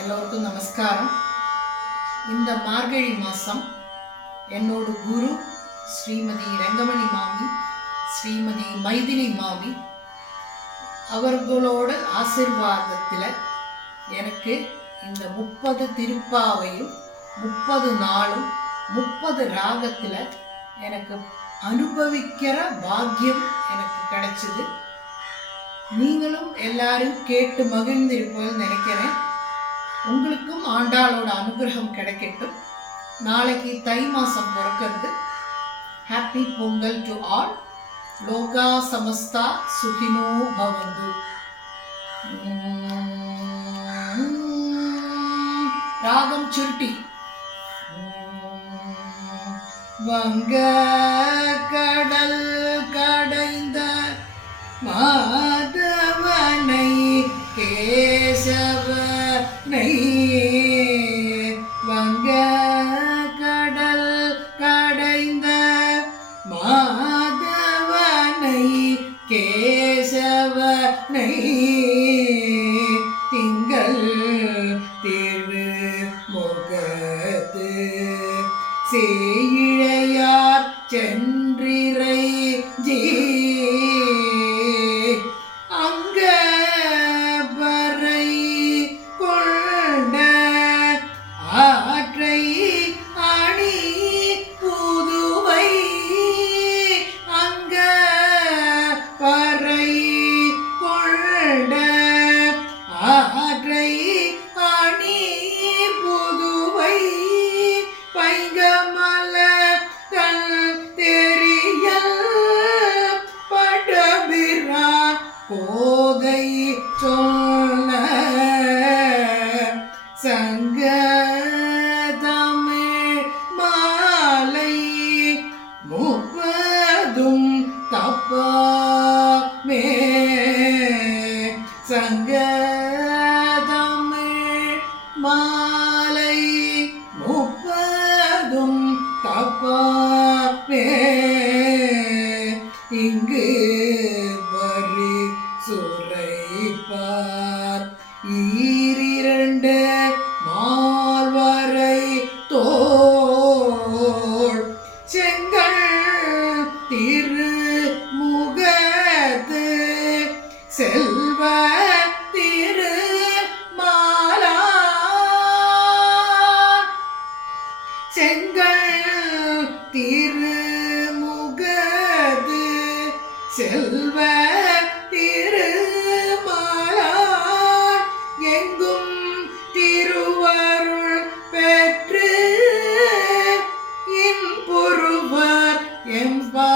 எல்லோருக்கும் நமஸ்காரம். இந்த மார்கழி மாதம் என்னோட குரு ஸ்ரீமதி ரங்கமணி மாமி, ஸ்ரீமதி மைதிலி மாமி அவர்களோட ஆசீர்வாதத்தில் எனக்கு இந்த 30 திருப்பாவையும் 30 நாளும் 30 ராகத்தில் எனக்கு அனுபவிக்கிற பாக்கியம் எனக்கு கிடைச்சிது. நீங்களும் எல்லாரும் கேட்டு மகிழ்ந்திருப்போம் நினைக்கிறேன். உங்களுக்கும் ஆண்டாளோட அனுகிரகம் கிடைக்கட்டும். நாளைக்கு தை மாதம் பிறக்கிறது. Happy Pongal to all. லோகா சமஸ்தா சுகினோ பவந்து. ராகம் சுருட்டி. வங்க கடல் கடைந்த மாதவனை கேசவனை, வங்க கடல் கடைந்த மாதவனை கேசவனை, திங்கள் திருமுகத்து சேயிழையார் சென்றிரை ஜீ அங்க பறை கொண்ட ஆற்றை அணி புதுவை, அங்க பறை கொண்ட ஆற்றை அணி புதுவை, பைங்கமல தன் தெரியல் படபிரான் கோதை சொன்ன சங்க தமிழ் மாலை 30 தப்பமே, சங்க தமிழ் மாலை 30 தப்பமே, இங்கு வரி சுரைப்பார் ஈரிரண்டு மால்வரை தோள், செங்கல் திருமுகத்து செல்வ திருமாலா, செங்கல் திருமுகத்து செல்வ திருமாலா, எங்கும் திருவருள் பெற்று இன்புறுவர் எம்பா